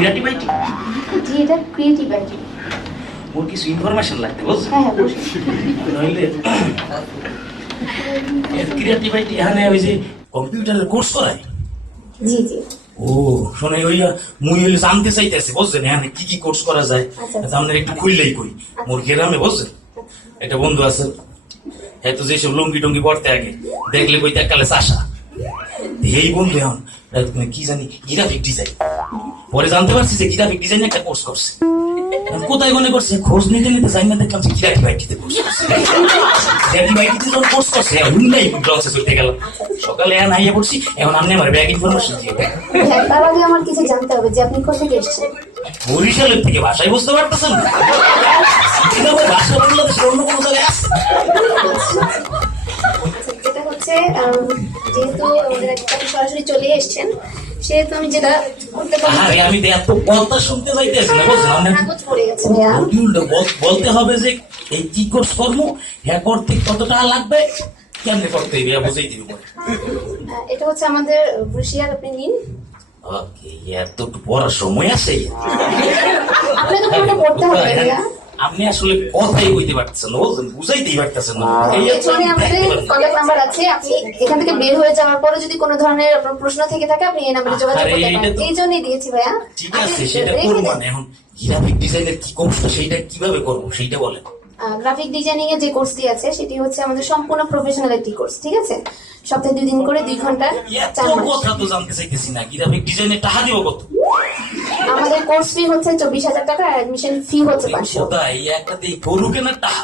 Creative IT? জি, এটা creative IT. ওর কিছু information লাগবে বুঝছো? হ্যাঁ হ্যাঁ, বসুন। নইলে ক্রিয়েটিভ আইটি এখানে ওই যে কম্পিউটারের কোর্স করায়। জি জি। ও শোনে ওই মুই হইলে জানতে চাইতেছি বুঝছেন এখানে কি কি কোর্স করা যায়। আচ্ছা। আপনার একটু খুললেই কই মোর গ্রামে বুঝছেন একটা বন্ধু আছে হয়তো যেসব লুঙ্গি টুঙ্গি পড়তে আগে দেখলে কইতে এককালে চাষা এই বন্ধু এখন কি জানি গ্রাফিক ডিজাইন পরে জানতে পারছি যে গ্রাফিক ডিজাইন একটা কোর্স করছে কোথায় মনে করছে খোঁজ নিতে নিতে যাই না দেখলাম যে গ্রাফিক আইটিতে কোর্স করছে গ্রাফিক আইটিতে যখন কোর্স করছে হুন্ডাই লঞ্চে চলতে গেল সকালে এখন আইয়া পড়ছি এখন আপনি আমার ব্যাগ ইনফরমেশন দিয়ে হ্যাঁ, তার আগে আমার কিছু জানতে হবে যে আপনি কোথা থেকে এসেছেন। বরিশালের থেকে ভাষাই বুঝতে পারতেছেন না ভাষা বাংলাদেশ অন্য কোনো জায়গায় আছে যেটা হচ্ছে যেহেতু আমাদের আপনি সরাসরি চলে এসেছেন সেহেতু আমি যেটা করতে পারি আরে আমি তো এত কথা শুনতে যাইতেছি না বুঝলাম না কাগজ পড়ে গেছে ভাইয়া। বলতে হবে যে এই কি কোর্স কর্ম হ্যাঁ করতে কত টাকা লাগবে কেমনে করতে হবে বুঝাই দিবি পরে এটা হচ্ছে আমাদের ব্রুশিয়ার, আপনি নিন। ওকে এত পড়ার সময় আছে আপনাকে পুরোটা পড়তে হবে ভাইয়া। আপনি আসলে কথাই কইতে পারতেছেন না বুঝলেন বুঝাইতেই পারতেছেন না পেছনে আমাদের কন্ট্যাক্ট নাম্বার আছে, আপনি এখান থেকে বের হয়ে যাওয়ার পরে যদি কোনো ধরনের আপনার প্রশ্ন থেকে থাকে আপনি এই নাম্বারে যোগাযোগ করতে পারেন। এই জন্যই দিয়েছি ভাইয়া। ঠিক আছে সেটা করবো মানে এখন গ্রাফিক ডিজাইনের কি কোর্সটা সেইটা কিভাবে করবো সেইটা বলেন গ্রাফিক ডিজাইনিং এর যে কোর্সটি আছে সেটি হচ্ছে আমাদের সম্পূর্ণ প্রফেশনাল একটি কোর্স, ঠিক আছে? সপ্তাহে 2 দিন করে 2 ঘন্টা এত 4 মাস। কথা তো জানতে চাইতেছি না গ্রাফিক ডিজাইনের টাকা দিব কত আমাদের কোর্স ফি হচ্ছে 24,000 টাকা, অ্যাডমিশন ফি হচ্ছে 500। খোদা এই একটা দিয়ে গরু কেনার টাকা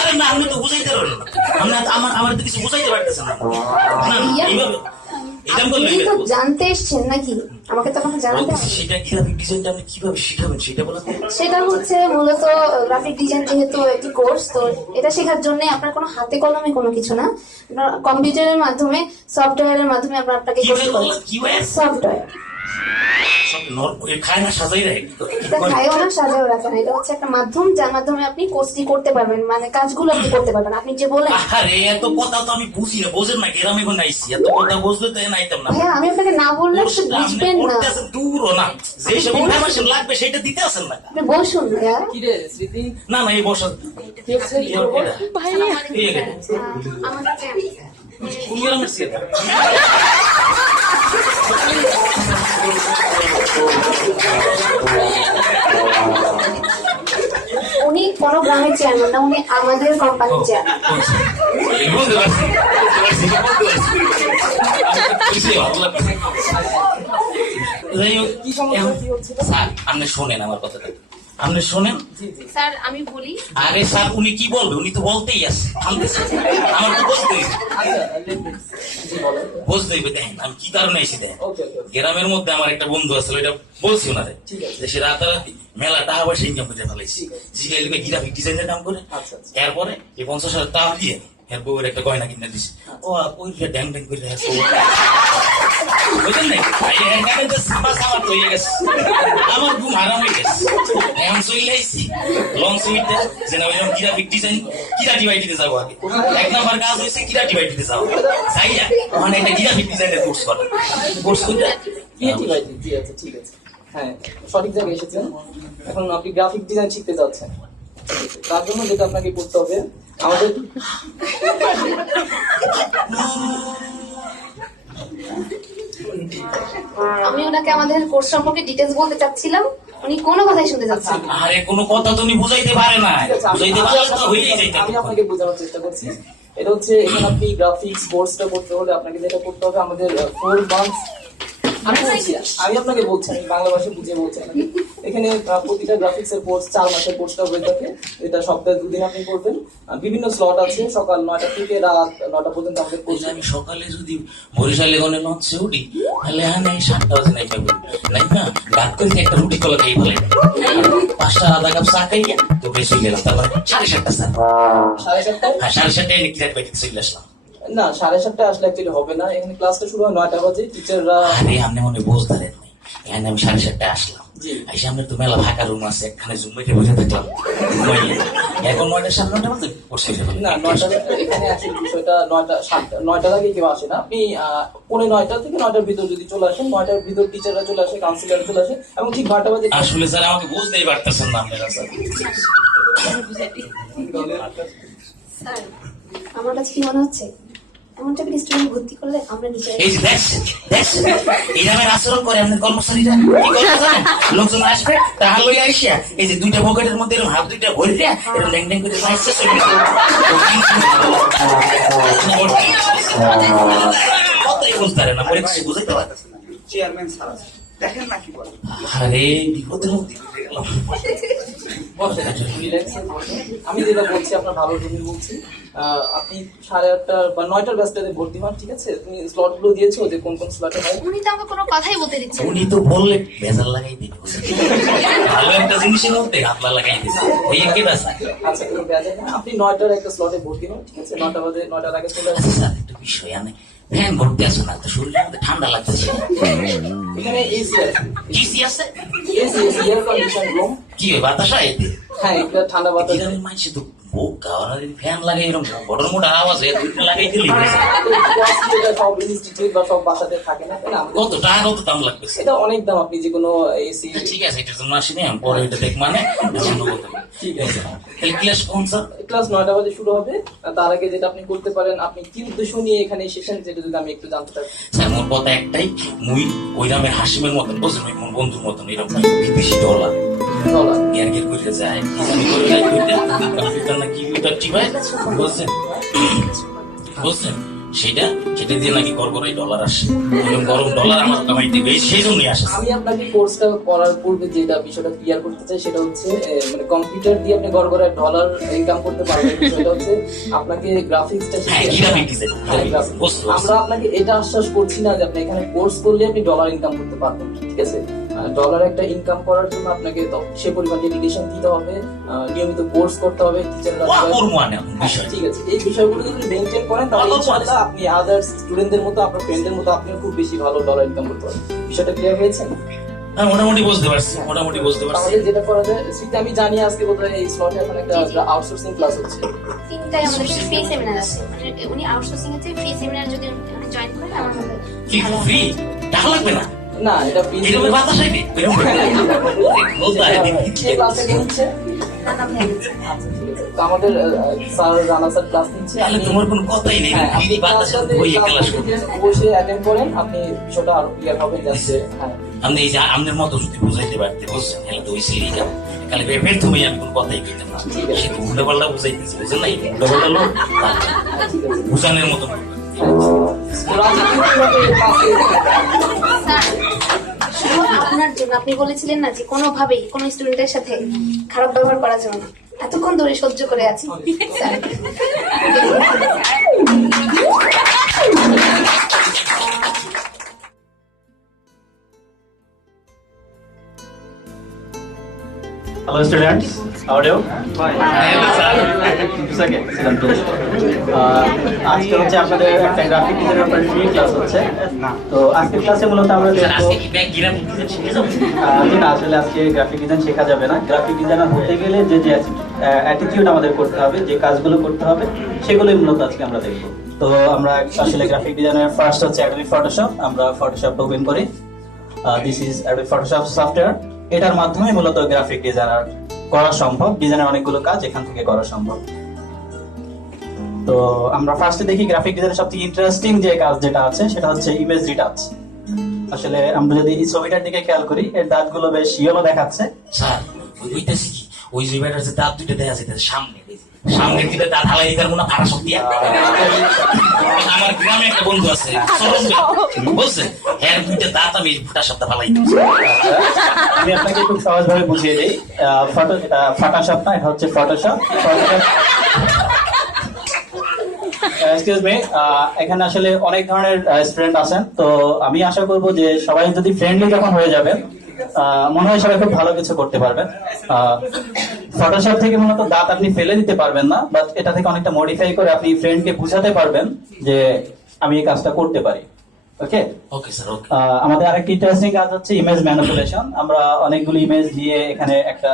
আরে না আমি তো বুঝাইতে পারলাম না আমি আমার তো কিছু বুঝাইতে পারতেছেন না না এইভাবে এটা বললে আপনি তো জানতে এসেছেন নাকি? আমাকে তো আমাকে জানাতে হবে। সেটা গ্রাফিক ডিজাইনটা আপনি কিভাবে শিখাবেন সেটা বলেন সেটা হচ্ছে মূলত গ্রাফিক ডিজাইন যেহেতু একটি কোর্স, তো এটা শেখার জন্য আপনার কোনো হাতে কলমে কোনো কিছু না, আপনার কম্পিউটারের মাধ্যমে সফটওয়্যারের মাধ্যমে আপনাকে সফটওয়্যার খায় না সাজাই রাখে এটা খায়ও না সাজাও রাখে না, এটা হচ্ছে একটা মাধ্যম যার মাধ্যমে আপনি কোর্সটি করতে পারবেন, মানে কাজগুলো আপনি করতে পারবেন। আপনি যে বলেন আরে এত কথা তো আমি বুঝি না বোঝেন না গ্রামে কোন আইসি এত কথা বুঝলে তো নাইতাম না হ্যাঁ, আমি আপনাকে না বললে আপনি বুঝবেন না। দূরও না যে সব ইনফরমেশন লাগবে সেটা দিতে আসেন না আপনি বসুন ভাইয়া। না না এই বসা কোন গ্রামের সিয়া উনি কোন গ্রামের চেয়ারম্যান না, উনি আমাদের কোম্পানির চেয়ারম্যান। আপনি শোনেন আমার কথাটা আপনি শোনেন স্যার আমি বলি। আরে স্যার উনি কি বলবে উনি তো বলতেই আছে আমার তো বলতেই বুঝতে হইবে দেখেন আমি কি কারণে এসে দেখেন গ্রামের মধ্যে আমার একটা বন্ধু আছে ওইটা বলছি ওনারে যে সে রাতারাতি মেলা টাকা পয়সা ইনকাম করে ফেলাইছি জিগাই লোকে গ্রাফিক ডিজাইনের কাম করে এরপরে এই 50,000 টাকা দিয়ে এর বউয়ের একটা গয়না কিনে দিছে ও ওই ড্যাং ড্যাং করে বুঝলেন না আমার ঘুম হারাম হয়ে গেছে এখন চলে আইসি লঞ্চ উইটে যে না ওইরকম গ্রাফিক ডিজাইন কিরাটি বাইটিতে যাবো আগে 1 নাম্বার কাজ হয়েছে কিরাটি বাইটিতে যাবো যাইয়া ওখানে একটা গ্রাফিক ডিজাইনের কোর্স করে কোর্স করে ক্রিয়েটিভ আইটি। জি আচ্ছা ঠিক আছে, হ্যাঁ সঠিক জায়গায় এসেছেন। এখন আপনি গ্রাফিক ডিজাইন শিখতে যাচ্ছেন, তার জন্য যেটা আপনাকে করতে হবে আমাদের আমি ওনাকে আমাদের কোর্স সম্পর্কে ডিটেইলস বলতে চাচ্ছিলাম, উনি কোনো কথাই শুনতে চাচ্ছেন না। আরে কোনো কথা তো উনি বুঝাইতে পারে না বুঝাইতে পারলে তো হয়েই যাইতে আমি আপনাকে বোঝানোর চেষ্টা করছি। এটা হচ্ছে এখানে আপনি গ্রাফিক্স কোর্সটা করতে হলে আপনাকে যেটা করতে হবে আমাদের 4 মান্থস আমি আপনাকে বলছি, আমি বাংলা ভাষায় বুঝিয়ে বলছি আপনাকে। এখানে প্রতিটা গ্রাফিক্স এর কোর্স 4 মাসের কোর্সটা হয়ে থাকে, এটা সপ্তাহে 2 দিন আপনি করবেন। বিভিন্ন স্লট আছে, সকাল 9টা থেকে রাত 9টা পর্যন্ত আমাদের কোর্স। আমি সকালে যদি বরিশালে গনে লঞ্চে উঠি তাহলে এখানে 7টা বাজে নাই পাবো নাই না ডাক করে একটা রুটি কলা খেয়ে ফেলে 5টা আধা কাপ চা খাইয়া তো বেশ হয়ে গেলাম তারপর 7:30 স্যার 7:30 হ্যাঁ 7:30 এনে কিরাট বাইকে চলে আসলাম না 7:30 আসলে অ্যাকচুয়ালি হবে না, এখানে ক্লাসটা শুরু হয় 9টা বাজে। টিচাররা আরে আপনি মনে বুঝ ধরেন এখানে আমি 7:30 আসলাম, জি। এসে আমরা তো মেলা ফাঁকা রুম আছে, এখানে জুম মেটে বসে থাকলাম, ঘুমাইলে। এখন 9টা 9:30 মধ্যে বসে ফেলে। না 9টা এখানে আসলে বিষয়টা 9টার আগে কেউ আসে না। আপনি 9:45 থেকে 9টার ভিতর যদি চলে আসেন, 9টার ভিতর টিচাররা চলে আসে, কাউন্সিলররা চলে আসে এবং ঠিক 12টা বাজে আসলে স্যার আমাকে বুঝতেই পারতেছেন না আপনারা স্যার। স্যার আমার কাছে কি মনে হচ্ছে এমন টাইপের স্টুডেন্ট ভর্তি করলে আমরা নিজেরাই এই যে দেখছেন এইভাবে আচরণ করে আমাদের কর্মচারীরা, কি করে জানেন? লোকজন আসবে টাকা লই আইসিয়া এই যে 2টা পকেটের মধ্যে এরকম হাত 2টা ভরে দেয়া এরকম ড্যাং ড্যাং করে নাচছে চলে গেছে। কতই বুঝতে পারে না, পরে কিছু বুঝতে পারে। চেয়ারম্যান স্যার আছে, দেখেন না কি বলে। আরে বিপদের মধ্যে পড়ে গেলাম। বসেন, relax এ বসেন। আমি যেটা বলছি আপনার ভালো জন্য বলছি। আপনি 8:30 বা 9টার ব্যাচটাতে ভর্তি হন, ঠিক আছে? তুমি স্লট গুলো দিয়েছো যে কোন কোন স্লটে হয়। উনি তো আমাকে কোনো কথাই বলতে দিচ্ছে না। উনি তো বললে ভেজাল লাগাই দিবে, ভালো একটা জিনিসের মধ্যে হাতলা লাগাই দিবে, ওই একই ব্যাস। আচ্ছা কোনো ব্যাচে না, আপনি 9টার একটা স্লটে ভর্তি হন, ঠিক আছে? 9টা বাজে 9টার আগে চলে আচ্ছা আসেন। স্যার একটা বিষয় আনে, ফ্যান ঘুরতে আসে না তো শরীরের মধ্যে ঠান্ডা লাগতেছে। এখানে এসি আছে, কিসি আছে? AC air condition room. কি হয় বাতাস হয় এতে? হ্যাঁ এটা ঠান্ডা বাতাস। গ্রামের মানুষ তো বোকা, ওরা যদি ফ্যান লাগাই এরকম বড় মোটা আওয়াজ হয় দুইটা লাগাই দিলি এটা সব ইনস্টিটিউট বা সব বাসাতে থাকে না, তাই না? কত টাকা কত দাম লাগবে? এটা অনেক দাম, আপনি যে কোনো এসি। ঠিক আছে এটার জন্য আসিনি আমি, পরে এটা দেখ মানে ঠিক আছে। তাহলে ক্লাস কোন স্যার? ক্লাস 9টা বাজে শুরু হবে। তার আগে যেটা আপনি করতে পারেন, আপনি কি উদ্দেশ্য নিয়ে এখানে এসেছেন যেটা যদি আমি একটু জানতে চাই। স্যার মোর কথা একটাই, মুই ওই নামের হাসিমের মতন বুঝলেন, ওই মোর বন্ধুর মতন এরকম বিদেশি ডলার ডলার ইয়ার গির করে যায়, কি জানি করে যায় কইতে কম্পিউটার না কি ওটা টিপায় বুঝছেন, বুঝছেন সেটা দিয়ে নাকি গড়গড়াই ডলার আসে, এরকম গরম ডলার আমার কামাইতে বেশ সেই জন্যই আসে। আমি আপনাকে কোর্সটা করার পূর্বে যেটা বিষয়টা ক্লিয়ার করতে চাই সেটা হচ্ছে মানে কম্পিউটার দিয়ে আপনি গড়গড়ে ডলার ইনকাম করতে পারবেন। সেটা হচ্ছে আপনাকে গ্রাফিক্সটা হ্যাঁ গ্রাফিক ডিজাইন আমরা আপনাকে এটা আশ্বাস করছি না যে আপনি এখানে কোর্স করলে আপনি ডলার ইনকাম করতে পারবেন, ঠিক আছে? ডলার একটা ইনকাম করার জন্য আপনাকে তো সে পরিমাণ ডেডিকেশন দিতে হবে, নিয়মিত কোর্স করতে হবে, টিচাররা ঠিক আছে? এই বিষয়গুলো যদি মেনটেন করেন তাহলে ইনশাআল্লাহ আপনি আদার স্টুডেন্টদের মতো আপনার ফ্রেন্ডদের মতো আপনি খুব বেশি ভালো ডলার ইনকাম করতে পারবেন। বিষয়টা ক্লিয়ার হয়েছে? হ্যাঁ মোটামুটি বুঝতে পারছি, মোটামুটি বুঝতে পারছি। তাহলে যেটা করা যায় সেটা আমি জানি আজকে বোধহয় এই স্লটে এখন একটা আউটসোর্সিং ক্লাস হচ্ছে। 3টায় আমাদের ফ্রি সেমিনার আছে, মানে উনি আউটসোর্সিং এর ফ্রি সেমিনার যদি জয়েন করেন আমার মতে কি ফ্রি টাকা লাগবে না? না এটা ফ্রি। এরকম বাতাস আইবে এরকম বলতে হয় এই ক্লাসে কে নিচ্ছে? না না ভাই আচ্ছা ঠিক আছে। তো আমাদের স্যার রানা স্যার ক্লাস নিচ্ছে। তাহলে তোমার কোনো কথাই নেই, হ্যাঁ, আপনি ফ্রি বাতাসে বই ক্লাস করবে। বসে অ্যাটেন্ড করেন, আপনি বিষয়টা আরো ক্লিয়ার হবে যাচ্ছে। হ্যাঁ আপনি এই যে আপনার মতো যদি বুঝাইতে পারতে বুঝছেন, তাহলে তো ওই সিলিকা কালে বের তুমি আমি কোনো কথাই কইতাম না, সে তো উল্টা পাল্টা বুঝাইতেছে বুঝলেন না, উল্টা পাল্টা লোক ঠিক আছে। বুঝানোর মতো। তো রাজা স্যার শুধু আপনার জন্য আপনি বলেছিলেন না যে কোনোভাবেই কোনো স্টুডেন্টের সাথে খারাপ ব্যবহার করা যাবে না, এতক্ষণ ধরে সহ্য করে আছি sir. Hello students, how are you? আজকে হচ্ছে আপনাদের একটা গ্রাফিক ডিজাইনের উপর ফ্রি ক্লাস হচ্ছে। তো আজকের ক্লাসে মূলত আমরা দেখবো না, আসলে আজকে গ্রাফিক ডিজাইন শেখা যাবে না। গ্রাফিক ডিজাইনার হতে গেলে যে যে অ্যাটিটিউড আমাদের করতে হবে, যে কাজগুলো করতে হবে সেগুলোই মূলত আজকে আমরা দেখবো। তো আমরা আসলে গ্রাফিক ডিজাইনের ফার্স্ট হচ্ছে অ্যাডোবি ফটোশপ। আমরা ফটোশপ ওপেন করি। This is Adobe Photoshop software. এটার মাধ্যমে মূলত গ্রাফিক ডিজাইনার করা সম্ভব, ডিজাইনের অনেকগুলো কাজ এখান থেকে করা সম্ভব। তো আমরা ফার্স্টে দেখি গ্রাফিক ডিজাইনের সবথেকে ইন্টারেস্টিং যে কাজ যেটা আছে সেটা হচ্ছে ইমেজ রিটাচ। আসলে আমরা যদি এই ছবিটার দিকে খেয়াল করি, এর দাঁতগুলো বেশ ইয়েলো দেখাচ্ছে। স্যার ওইটাছি কি ওই যে ব্যাটার যে দাঁত দুইটা দেখা যাচ্ছে সামনে সামনের দিকে দাঁত হালাই দিতে পারবো না, ফাটা শক্তি আমার গ্রামে একটা বন্ধু আছে বুঝছেন, এর দুইটা দাঁত আমি ফুটা শব্দ ফালাই দিচ্ছি। আমি আপনাকে খুব সহজভাবে বুঝিয়ে দিই। ফটোশপ না, এটা হচ্ছে ফটোশপ। এক্সকিউজ মি, এখানে আসলে অনেক ধরনের স্টুডেন্ট আছেন। তো আমি আশা করব যে সবাই যদি ফ্রেন্ডলি যখন হয়ে যাবেন, মনে হয় সবাই খুব ভালো কিছু করতে পারবেন। ফটোশপ থেকে মূলত দাঁত আপনি ফেলে দিতে পারবেন না, বাট এটা থেকে অনেকটা মডিফাই করে আপনি ফ্রেন্ডকে বুঝাতে পারবেন যে আমি এই কাজটা করতে পারি। ওকে। ওকে স্যার, ওকে। আমাদের আরেকটি ইন্টারেস্টিং কাজ হচ্ছে ইমেজ ম্যানিপুলেশন। আমরা অনেকগুলো ইমেজ দিয়ে এখানে একটা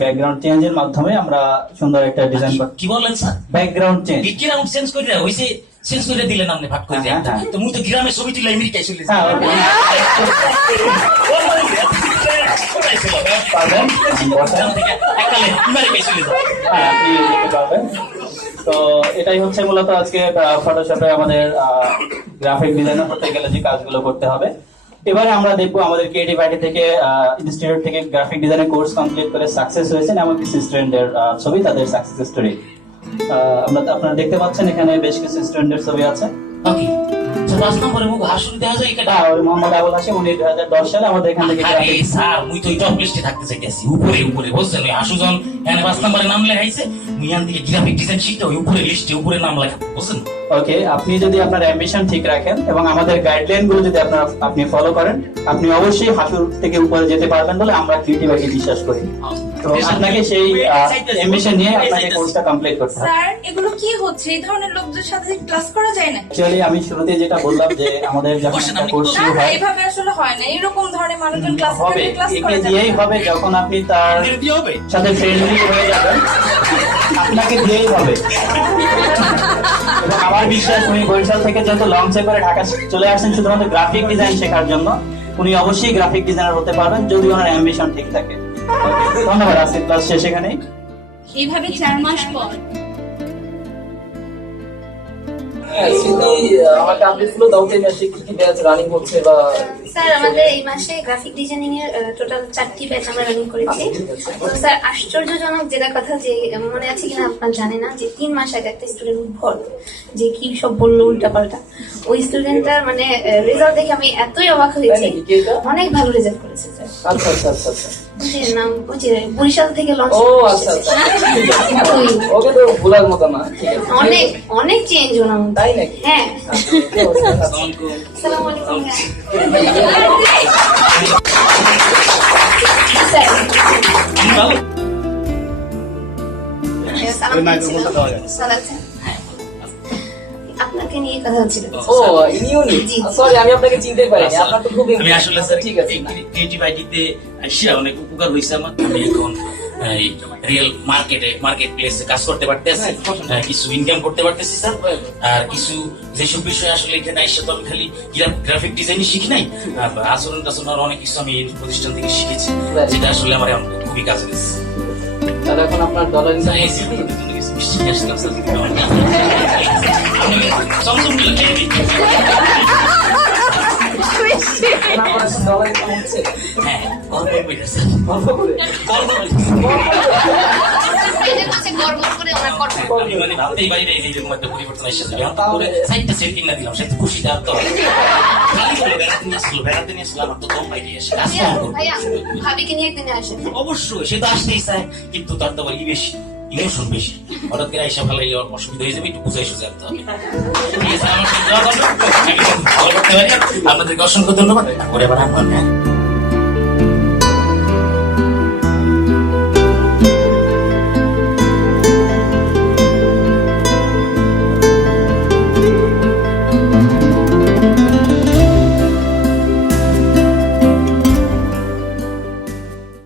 ব্যাকগ্রাউন্ড চেঞ্জের মাধ্যমে আমরা সুন্দর একটা ডিজাইন কি বললেন sir? Background change. Ground change করে দেয় হইছে, চেঞ্জ করে দিলেন আপনি ভাগ করে দেন। হ্যাঁ। তো মুই তো গ্রামের ছবি তুলে আমেরিকায় চলে হ্যাঁ, যাই। পারবেন? গ্রাম থেকে একালে আমেরিকায় চলে যাই। হ্যাঁ, আপনি যেতে পারবেন। তো এটাই হচ্ছে মূলত আজকে ফটোশপে আমাদের গ্রাফিক ডিজাইনার হতে গেলে যে কাজগুলো করতে হবে। এবারে আমরা দেখবো আমাদের ক্রিয়েটিভ আইটি থেকে ইনস্টিটিউট থেকে গ্রাফিক ডিজাইনের কোর্স কমপ্লিট করে সাকসেস হয়েছেন এমন কিছু স্টুডেন্টদের ছবি, তাদের সাকসেস স্টোরি। আপনারা দেখতে পাচ্ছেন এখানে বেশ কিছু স্টুডেন্টের ছবি আছে। ওকে। তো 10 নম্বরে মুখ হাসুর দেখা যায় এটা। ওই মোহাম্মদ আবুল হাশিম, উনি 2010 সালে আমাদের এখান থেকে আরে স্যার, মুই তো টপ লিস্টে থাকতে চাইতেছি, উপরে উপরে বুঝছেন? ওই হাসুজন এখানে 5 নম্বরে নাম লেখাইছে, মুই এখান থেকে গ্রাফিক ডিজাইন শিখতে ওই উপরে লিস্টে উপরে নাম লেখা, বুঝছেন? ওকে। আপনি যদি আপনার অ্যাম্বিশন ঠিক রাখেন এবং আমাদের গাইডলাইন গুলো যদি আপনি ফলো করেন, আপনি অবশ্যই হাসুর থেকে উপরে যেতে পারবেন বলে আমরা ক্রিয়েটিভ আইটি বিশ্বাস করি। তো আপনাকে সেই অ্যাম্বিশন নিয়ে আপনাকে কোর্সটা কমপ্লিট করতে হবে। স্যার, এগুলো কি হচ্ছে? এই ধরনের লোকদের সাথে ক্লাস করা যায় না? অ্যাকচুয়ালি আমি শুরুতে যেটা বললাম যে আমাদের যখন বসেন, আমি কোর্স না শুরু না, হয় এইভাবে আসলে হয় না। এরকম ধরনের মানুষজন ক্লাস হবে, ক্লাস একে করা যায় দিয়েই না। হবে যখন আপনি তার দিয়ে হবে। সাথে ফ্রেন্ডলি হয়ে যাবেন, আপনাকে দিয়েই হবে। এবং আমার বিশ্বাস উনি বরিশাল থেকে যেহেতু লঞ্চে করে ঢাকা চলে আসছেন শুধুমাত্র গ্রাফিক ডিজাইন শেখার জন্য, উনি অবশ্যই গ্রাফিক ডিজাইনার হতে পারবেন যদি ওনার অ্যাম্বিশন ঠিক থাকে। ধন্যবাদ। আজকের ক্লাস শেষ এখানেই। এইভাবে 4 মাস পর আমার আপডেট গুলো দাও তো, মাসে কি কি ব্যাচ রানিং হচ্ছে বা স্যার আমাদের এই মাসে গ্রাফিক ডিজাইনিং এর টোটাল 4টি ব্যাচ আমরা রানিং করেছি। তো স্যার আশ্চর্যজনক যেটা কথা, যে মনে আছে কিনা আপনার জানে না, যে 3 মাস আগে একটা স্টুডেন্ট উদ্ভট যে কি সব বললো উল্টাপাল্টা, ওই স্টুডেন্টটার মানে রেজাল্ট দেখে আমি এতই অবাক হয়েছি। নাকি? কে এটা? অনেক ভালো রেজাল্ট করেছে স্যার। আচ্ছা আচ্ছা আচ্ছা আচ্ছা। ওই যে নাম, ওই যে বরিশাল থেকে লঞ্চ ও আচ্ছা আচ্ছা, ওকে তো ভুলার মতো না, ঠিক আছে। অনেক অনেক চেঞ্জ ওনার মধ্যে। তাই নাকি? হ্যাঁ। আচ্ছা। আসসালামু আলাইকুম স্যার। ভালো। স্যার আছেন? আপনাকে নিয়ে কথা হচ্ছিল। ও ইনিও নি, জি। সরি আমি আপনাকে চিনতে পারিনি, আপনার তো খুব আমি আসলে স্যার ঠিক আছে। ক্রিয়েটিভ আইটিতে আসিয়া অনেক উপকার হয়েছে আমার। আমি এখন রিয়েল মার্কেট প্লেসে কাজ করতে পারতেছি, কিছু ইনকাম করতে পারতেছি স্যার। আর কিছু যেসব বিষয় আসলে এখানে এসে তো আমি খালি গ্রাফিক ডিজাইনই শিখি নাই, আচরণ টাচরণ আর অনেক কিছু আমি এই প্রতিষ্ঠান থেকে শিখেছি, যেটা আসলে আমার এখন খুবই কাজে দিচ্ছে। তাহলে এখন আপনার ডলার স্যার, এই যে আপনাদের জন্য কিছু মিষ্টি নিয়ে আসলাম, স্যার। আমি চমচম গুলো খেয়ে দিই। ডলার ইনকাম হচ্ছে হ্যাঁ, গল্প বইটা স্যার। গল্প করে। গল্প বইটা। এটা হচ্ছে গর্ব করে ওনার কর্ম। আমি মানে ভাবতেই পারি না এই যে এরকম একটা পরিবর্তন এসে যাবে। এখন তাহলে সাইডটা সেট কিনা দিলাম, সে তো খুশি তার তো। খালি করে বেড়াতে নিয়ে আসলো, আমার তো কম বাইরে এসে কাজ ভাইয়া, কম করবে। ভাইয়া, ভাবিকে নিয়ে একদিন আসেন। অবশ্যই সে তো আসতেই চায়, কিন্তু তার তো আবার বেশি ইমোশন বেশি। হঠাৎ করে আইসা ফেলাই ওর অসুবিধা হয়ে যাবে, একটু বুঝাই সুঝাই দিতে হবে। ঠিক আছে, আমার সাথে যাওয়া করবে। আমি ভালো করতে পারি। আপনাদেরকে অসংখ্য ধন্যবাদ। করে আবার